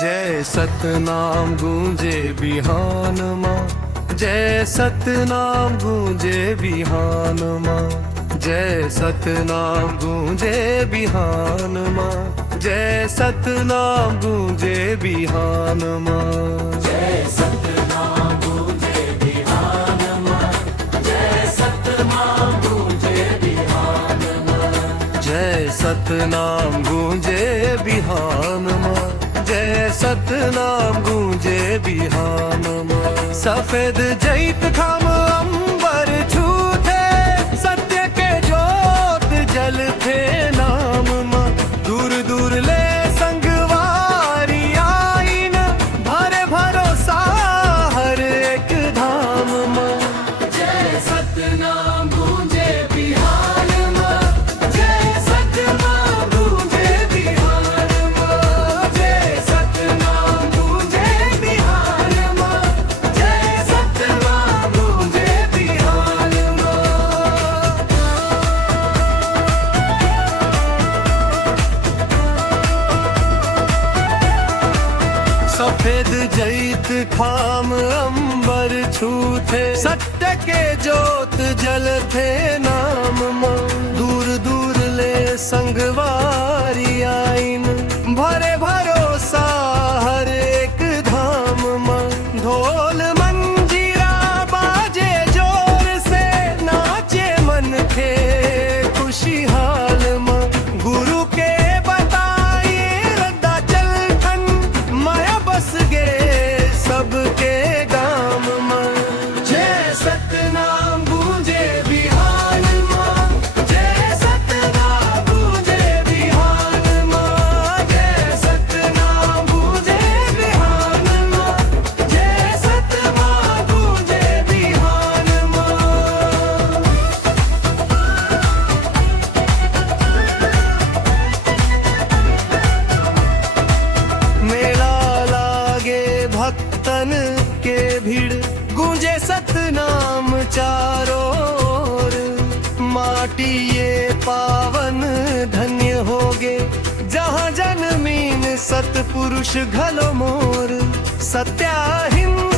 जय सतनाम गूंजे बिहान माँ, जय सतनाम गूंजे बिहान माँ, जय सतनाम गूंजे बिहान माँ, जय सतनाम गूंजे बिहान माँ, जय सतनाम गूंजे बिहान माँ, जय सतनाम गूंजे बिहान माँ, जय सतनाम गूंजे बिहान माँ, जय सतनाम गूंजे बिहान माँ। सफेद जैत खाम अंबर छूते, सत्य के जोत जलते नाम माँ। दूर दूर ले संगवारी आईन, भरे भरोसा हर एक धाम माँ। जय सतनाम गूंजे बिहान माँ, जय सतनाम गूंजे बिहान माँ, जय सतनाम गूंजे बिहान माँ, जय सतनाम गूंजे बिहान माँ। सफेद जैत खाम अंबर छूते, सत्य के जोत जलते नाम माँ। दूर दूर ले संगवारी आईन, भरे भरोसा हर एक धाम माँ। ढोल मंजीरा बाजे जोर से, नाचे मन के खुशहाल माँ। गुरु के बताए रद्दा चलखन, माया बस गे सबके गाम माँ। जय सतनाम गूंजे बिहान माँ, जय सतनाम गूंजे बिहान माँ, जय सतनाम गूंजे बिहान माँ, जय सतनाम गूंजे बिहान माँ। मेला लागे भक्तन के भीड़, गूंजे सतनाम चारों ओर। माटी ये पावन धन्य होगे, जहाँ जन्मीन सतपुरुष घलो मोर। सत्या हिंसा